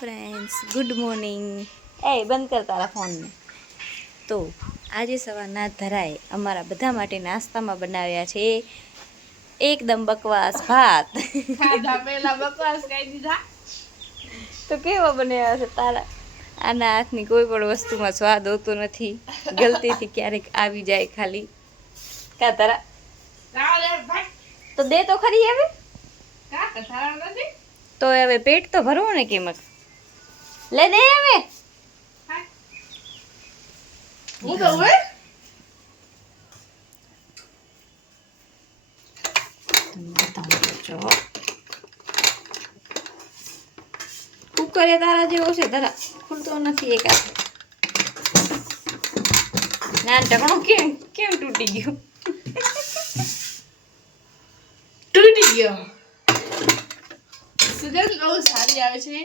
Friends good morning. બંધ કર તારા ફોનને. તો આજે સવારના ધરાએ અમારા બધા માટે નાસ્તામાં બનાવ્યા છે એકદમ બકવાસ ભાત. તો કેવા બનાવ્યા છે તારા? આના હાથની કોઈ પણ વસ્તુમાં સ્વાદ હોતો નથી, ગલતીથી ક્યારેક આવી જાય ખાલી. કા તારા તો દે તો ખરી. હવે તો હવે પેટ તો ભરવો ને કેમક. લે દે હવે. હું તો હોય કુકર એ તારા જેવો છે તારા ખુલતો નથી. એક ના ઢકણું કેમ કેમ તૂટી ગયું? તૂટી ગયો. સુગંધ બહુ સારી આવે છે.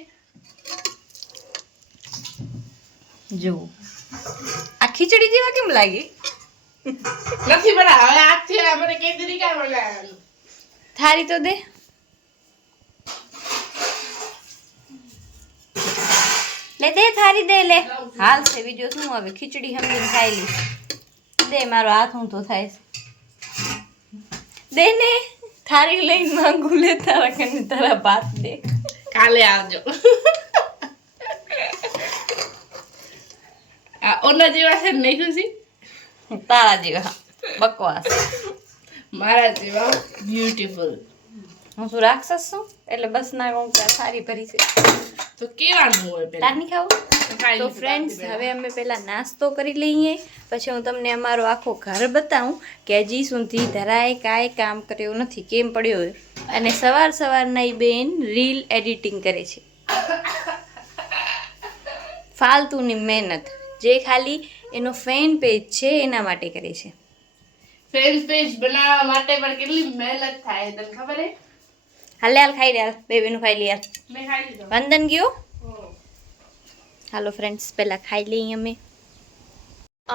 જો આ ખીચડી જેવા કેમ લાગી? નથી બના હવે આજથી આપણે કેદરી કા બનાવવાનું. થારી તો દે. લે દે થારી દે. લે હાલ છે બીજો શું હવે? ખીચડી હમીને ખાઈ લી. દે મારો હાથ ઊંધો થાય છે. દે ને થારી લઈને માંગુ. લે તારા કને તારા ભાત દે. કાલે આવજો. ઓના જેવા છે નહીં ખુશી? તારા જેવા બકવાસ. મારા જેવા બ્યુટીફુલ. હું શું રાક્ષસ છું? એટલે બસ ના કહું કે સારી ભરી છે તો કેવાનું હોય પેલા? તાર નહીં ખાવું? તો ફ્રેન્ડ્સ હવે અમે પહેલા નાસ્તો કરી લઈએ, પછી હું તમને અમારો આખો ઘર બતાવું કે હજી સુધી ધરાએ કાંઈ કામ કર્યું નથી, કેમ પડ્યો હોય. અને સવારના એ બેન રીલ એડિટિંગ કરે છે. ફાલતુની મહેનત જે ખાલી એનો ફેન પેજ છે એના માટે કરે છે. ફેન પેજ બનાવવા માટે પણ કેટલી મહેનત થાય તને ખબર હે? હાલે હાલ ખાઈ લે. હાલ બેબીનું ખાઈ લે. યાર મેં ખાઈ લીધો. વંદન ગયો. હાલો ફ્રેન્ડ્સ પહેલાં ખાઈ લઈએ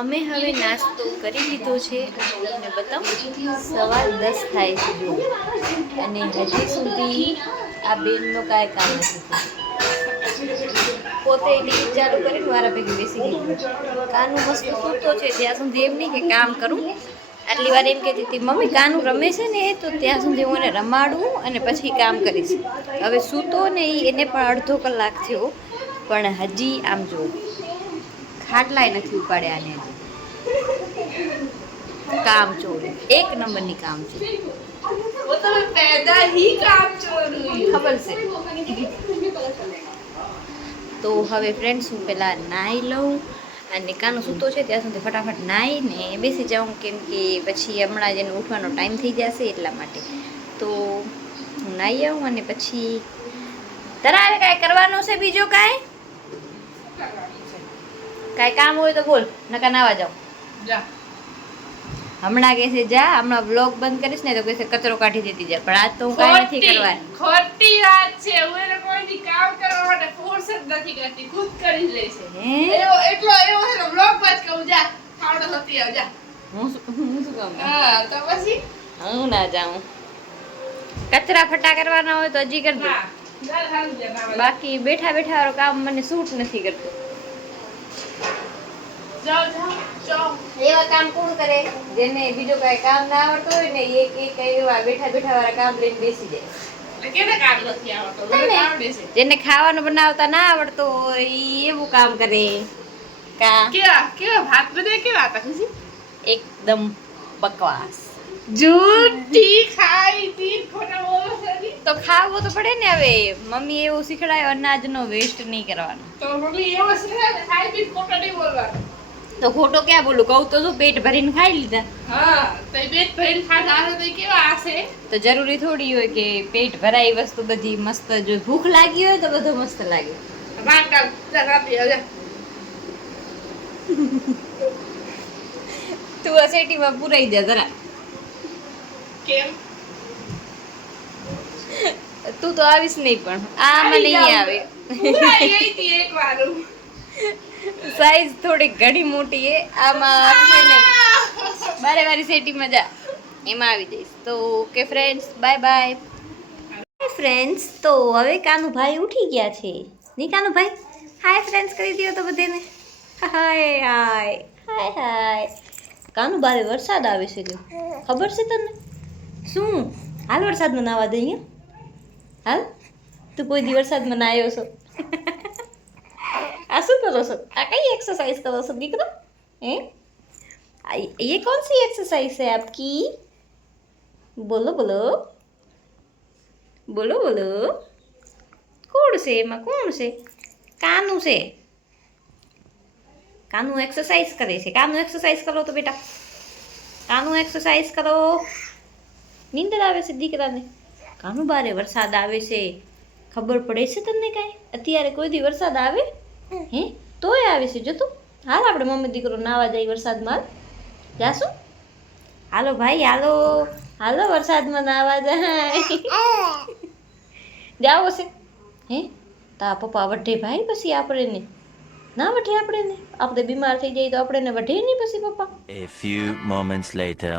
અમે હવે નાસ્તો કરી લીધો છે. તમને બતાવું 10:15 થાય છે જો, અને હજી સુધી આ બેનનો કાંઈ કામ નથી થયું. પોતે ટીવી ચાલુ કરીને મારા ભેગી બેસી ગઈ. કાનું મસ્ત સૂતો છે ત્યાં સુધી એમ નહીં કે કામ કરું. આટલી વાર એમ કહેતી હતી મમ્મી કાનું રમે છે ને તો ત્યાં સુધી હું એને રમાડું અને પછી કામ કરીશ. હવે સૂતો ને એને પણ અડધો કલાક થયો, પણ હજી આમ જો ખાટલાય નથી ઉપાડ્યા ને. કામ ચોર, એક નંબરની કામ ચોર. वो तो मैं पैदा ही काम चोर हुई ખબર છે. તો હવે ફ્રેન્ડ્સ હું પહેલાં નાહી લઉં અને કાનો સૂતો છે ત્યાં સુધી ફટાફટ નાહીને બેસી જાઉં, કેમ કે પછી હમણાં જ એને ઉઠવાનો ટાઈમ થઈ જશે એટલા માટે. તો હું નાહી આવું અને પછી તારા હવે કાંઈ કરવાનું છે બીજો? કાંઈ કામ હોય તો બોલ, નકા નાવા જાઉં. जा હમણાં કહેશે જા, હમણાં વ્લોગ બંધ કરીશ ને તો કહેશે કચરો કાઢી દેતી જા. પણ આજ તો હું કાંઈ નથી કરવાની. ખોટી વાત છે. હું એને કોઈની કામ કરવા માટે ફોર્સ જ નથી કરતી, ખુદ કરી લે છે. એવો છે ને વ્લોગ બાદ કહું જા ખાવડો થતી આવ જા. હું શું કામ? હા તો પછી હું ના જાઉં. કચરા ફટા કરવાના હોય તો હજી કરી દઉં. હા જા ખાલી જા ના બાકી બેઠા બેઠા વાળું કામ મને સૂટ નથી કરતું. જાઓ જાઓ જાઓ. એવા કામ કોણ કરે જેને બીજો કઈ કામ ના આવડતું હોય ને? એક એવા બેઠા બેઠા વાળા કામ લઈને બેસી જાય. એટલે કેને કામ નથી આવડતો? મને આવડે છે. જેને ખાવાનું બનાવતા ના આવડતું હોય ઈ એવું કામ કરે. કા કેવા ભાત બધા કેવા હતા ખુશી? એકદમ બકવાસ. જૂઠી ખાઈ પી ખોટા બોલો છે. તો ખાવું તો પડે ને. હવે મમ્મી એવું શીખડાય અનાજનો વેસ્ટ નહીં કરવાનો. તો મમ્મી એવો શીખવાડે ખાઈ પી ખોટા નહીં બોલવાનું. તો ખોટો ક્યાં બોલું? કહું તો શું પેટ ભરીને ખાઈ લીધા. હા તો પેટ ભરીને ખાધા હશે તો કેવા હશે? તો જરૂરી થોડી હોય કે પેટ ભરાઈ વસ્તુ બધી મસ્ત. જો ભૂખ લાગી હોય તો બધું મસ્ત લાગે. વાંકા રાતી હવે તું આ સેટીમાં પુરાઈ જા જરા. કેમ? તું તો આવીશ નહીં, પણ આમાં નહીં આવે. ઉડાઈ ગઈ હતી એકવાર. સાઈઝ થોડી ઘણી મોટી હે આમાં છે નહીં. બારે વારી સેટીમાં જા, એમાં આવી જઈશ. તો okay friends, bye bye. Friends, તો હવે કાનુ ભાઈ ઉઠી ગયા છે. નિકાનું ભાઈ હાય ફ્રેન્ડ્સ કરી દો તો બધાને હાય હાય હાય હાય કાનું બારે વરસાદ આવે છે જો ખબર છે તને શું હાલ વરસાદમાં નાવા દઈએ હાલ તું કોઈ દી વરસાદમાં ના આવ્યો છો આ શું કરો છો આ કઈ एक्सरसाइज કરો છો દીકરો हैं ये कौन सी एक्सरसाइज है आपकी बोलो बोलो बोलो बोलो कौन से एમાં કોણ છે કાનું છે કાનું एक्सरसाइज કરે છે કાનું एक्सरसाइज કરો તો બેટા કાનું एक्सरसाइज કરો નીંદર આવે છે દીકરાને કાનું બારે વરસાદ આવે છે ખબર પડે છે તમને કાંઈ અત્યારે કોઈ દી વરસાદ આવે હે તોય આવે છે જો તું હાલ આપણે મમ્મી દીકરો નાવા જાય વરસાદમાં જાશું હાલો ભાઈ હાલો હાલો વરસાદમાં નાવા જાય જાવો છે હે તા પપ્પા વઢે ભાઈ પછી આપણે ના વઢે આપણે બીમાર થઈ જાય તો આપણે વઢે નહીં પછી પપ્પા. A few moments later.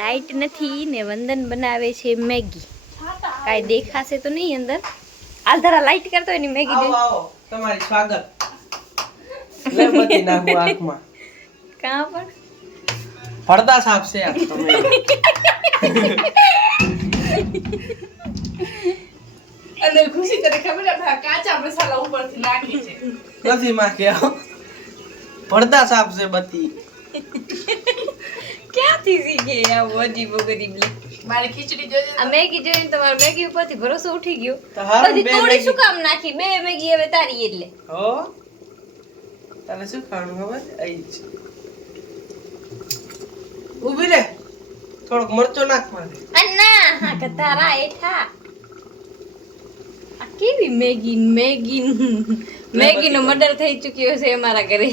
Light નથી ને વંદન બનાવે છે મેગી કાંઈ દેખાશે તો નહીં અંદર હાલ ધરા લાઈટ કરતો હોય ને મેગી આવો આવો તમારી સ્વાગત લે બધી નાખું આંખમાં કાં પણ પડદા સાફ છે આ તમે અને ખુશી તને ખબર છે આપણે કાચા મસાલા ઉપરથી નાખી છે નથી માખ્યા પડદા સાફ છે બધી ક્યાંથી શીખે આ અજીબો ગરીબલી મારી ખીચડી જોજે આ મેગી જોઈને તમારો મેગી ઉપરથી ભરોસો ઉઠી ગયો તો હારું બધી બે તોડી મેગી. શું કામ નાખી બે મેગી હવે તારી એટલે હો તારે શું ખાવાનું ખબર આઈ છે ઊભી રે થોડોક મરચો નાખ મારે અન્ના હા કતારા એઠા આ કેવી મેગીનો મર્ડર થઈ ચૂક્યો છે અમારા ઘરે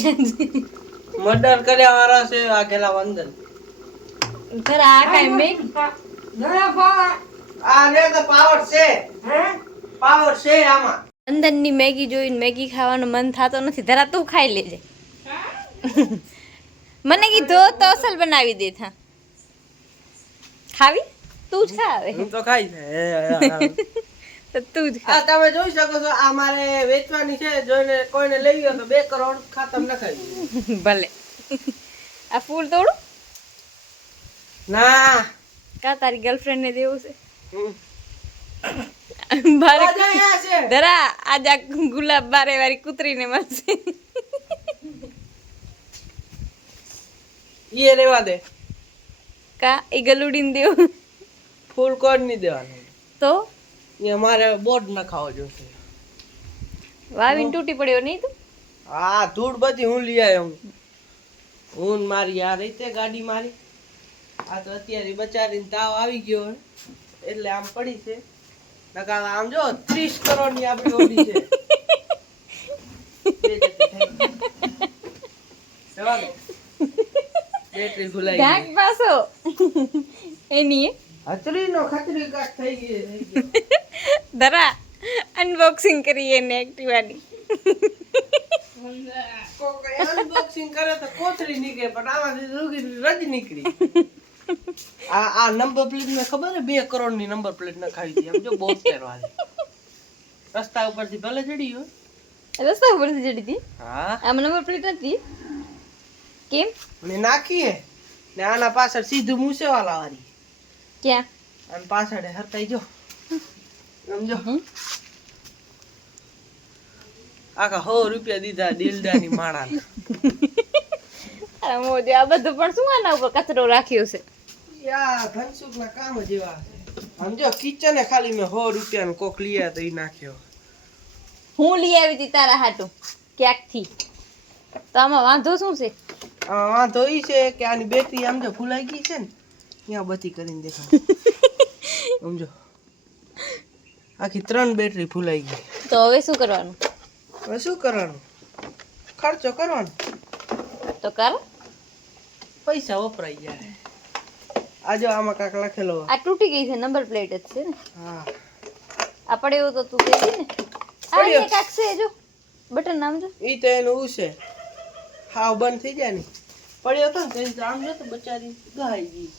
મર્ડર કર્યા વાળા છે આ ગેલા વંદન ખરા આ કાંઈ મેગી આ રે તો પાવર છે પાવર છે આમાં અંદરની મેગી જોઈને મેગી ખાવાનું મન થતો નથી ધરા તું ખાઈ લેજે મને કીધો તો અસલ બનાવી દે થા ખાવી તું જ ખાવે હું તો ખાઈ છે તો તું જ ખા આ તમે જોઈ શકો છો આ મારે વેચવાની છે જોઈને કોઈને લઈ ગયો તો 2 કરોડ ખાતમ નખાઈ ભલે આ ફૂલ તોડું ના કા તારી ગર્લફ્રેન્ડ ને દેવું છે હમ. બારે આ જાય છે ધરા આજ આ ગુલાબ બારે વાળી કૂતરીને મળશે ઈ રેવા દે કા એ ગલુડીને દેવું ફૂલ કોડ નહીં દેવાનું તો એ અમારે બોર્ડ નખાવો જોશે વાવીને તૂટી પડ્યો નહીં તું આ ધૂળ બધી હું લઈ આવ્યો હું ને મારી આ રીતે ગાડી મારી આ તો અત્યારે બચારીને તાવ આવી ગયો હે. એટલે આમ પડી છે નકા આમ જો 30 કરોડ ની આપણી ઓડી છે જવા દે. બેટરી ભૂલાઈ ઢાંક ગઈ પાછો એની હતરી નો ખતરી કાટ થઈ ગઈ ધરા અનબોક્સિંગ કરીએ ને એક્ટિવાની અનબોક્સિંગ કરે તો કોથળી નીકળે પણ આમાંથી રજ નીકળી આ નંબર પ્લેટ ને ખબર હે 2 કરોડ ની નંબર પ્લેટ નખાવી હતી આમ જો બહુ પહેરવાની રસ્તા ઉપરથી ભલે ચડી ગયો રસ્તા ઉપરથી ચડી હતી હા આમ નંબર પ્લેટ નથી કેમ ને નાખીએ ને આના પાછળ સીધું મૂસેવાલા વાળી ક્યાં અને પાછળ હરતાઈ જો સમજો આખા 100 રૂપિયા દીધા દિલદાની માણા અરે મોદી આ બધું પણ શું આના ઉપર કચરો રાખ્યો છે યા ધનસુખ ના કામ જેવા છે સમજો કિચને ખાલી મેં 100 રૂપિયા નો કોક લીયા તો ઈ નાખ્યો હું લઈ આવી હતી તારા હાટું ક્યાંકથી તો આમાં વાંધો શું છે વાંધો ઈ છે કે આની બેટરી આમ જો ફૂલાઈ ગઈ છે ને ત્યાં બધી કરીને દેખાડ સમજો આખી 3 બેટરી ફૂલાઈ ગઈ તો હવે શું કરવાનું હવે શું કરવાનું ખર્ચો કરવાનો તો કરો પૈસા વપરાઈ જાય આ જો આમાં કાક લખેલો આ તૂટી ગઈ છે નંબર પ્લેટ જ છે ને હા આ પડ્યો તો તું કહી દે ને આ પડ્યો. એક આખ છે જો બટન નામ જો ઈ તો એનું ઉ છે હાવ બંધ થઈ જાય ને પડ્યો તો ને તો આમ જો તો બચારી ગહાઈ ગઈ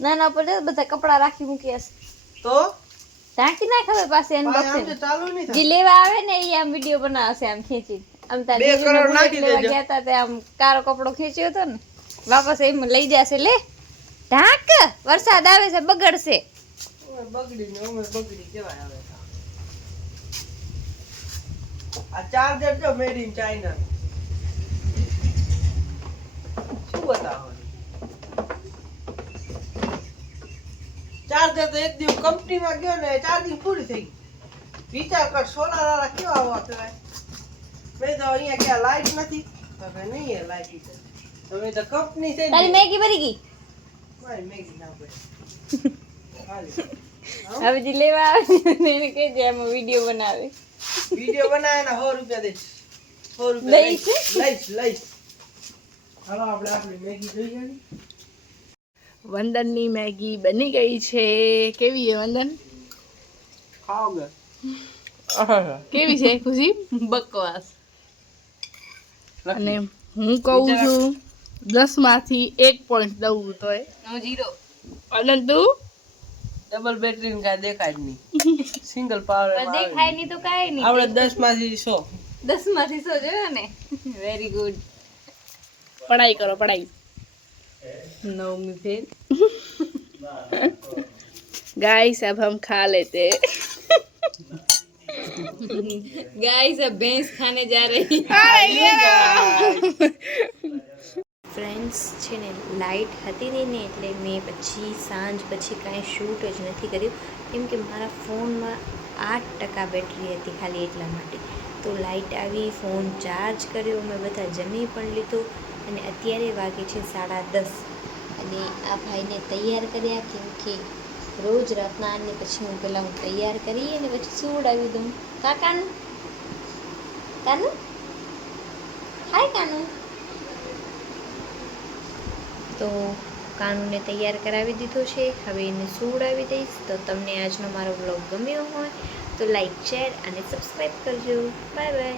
ના ના ઉપર બધા કપડા રાખી મૂક્યા છે તો ઢાંકી નાખ હવે પાસે આમ અનબોક્સિંગ તો ચાલુ નહીં જે થાય. લેવા આવે ને એ આમ વિડીયો બનાવશે આમ ખેંચી આમ તાર 2 જીજુને કરોડ બુલેટ નાખી લેવા દેજો. ગયા હતા તે આમ કારો કપડો ખેંચ્યો હતો ને વાપસ એમ લઈ જશે લે ઢાંક વરસાદ આવે છે બગડશે ઓમે બગડી કેવાય આવે આ ચાર્જર જો મેડ ઇન ચાઇના શું બતાવો ચાર્જર તો એક દિવસ કંપનીમાં ગયો ને ચાર્જિંગ પૂરી થઈ ગઈ વિચાર કર સોલાર વાળા કેવા આવા કહેવાય મેં તો અહીંયા ક્યાં લાઈટ નથી તો કે નહીં એ લાઈટ તમે તો કંપની છે તારી ને મેગી ભરી ગઈ મારી મેગી ના પડે હાલી હવે જે લેવા આવે ને એને કહેજે આમાં વિડીયો બનાવે વિડિયો બનાવે ને 100 રૂપિયા દઈશ 100 લઈશ? રૂપિયા લઈશ હાલો આપણે આપણી મેગી જોઈએ ને વંદનની મેગી બની ગઈ છે કેવી છે વંદન ખાઓ ગે કેવી છે ખુશી બકવાસ અને હું કહું છું 10 માંથી 1 પોઈન્ટ દઉં તોય હું 0 અને તું ડબલ બેટરી ને કાંઈ દેખાય જ નહીં સિંગલ પાવર દેખાય નહીં તો કાંઈ નહીં આપણે 10 માંથી 100 10 માંથી 100 જોયો ને વેરી ગુડ पढ़ाई करो पढ़ाई नवमी फिर गाइस अब हम खा लेते गाइस अब भैंस खाने जा रही ફ્રેન્ડ્સ છે ને લાઇટ હતી નહીં ને એટલે મેં પછી સાંજ પછી કાંઈ શૂટ જ નથી કર્યું કેમ કે મારા ફોનમાં 8% બેટરી હતી ખાલી એટલા માટે તો લાઇટ આવી ફોન ચાર્જ કર્યો અમે બધા જમી પણ લીધો અને અત્યારે વાગે છે 10:30 અને આ ભાઈને તૈયાર કર્યા કેમ કે રોજ રાતના આને પછી હું પહેલાં તૈયાર કરી અને પછી સુવડાવી દઉં કાનું હાય કાનું તો કાનુને તૈયાર કરાવી દીધો છે હવે એને સુવડાવી દઈશ તો તમને આજનો મારો વ્લોગ ગમ્યો હોય તો લાઈક શેર અને સબસ્ક્રાઈબ કરજો બાય બાય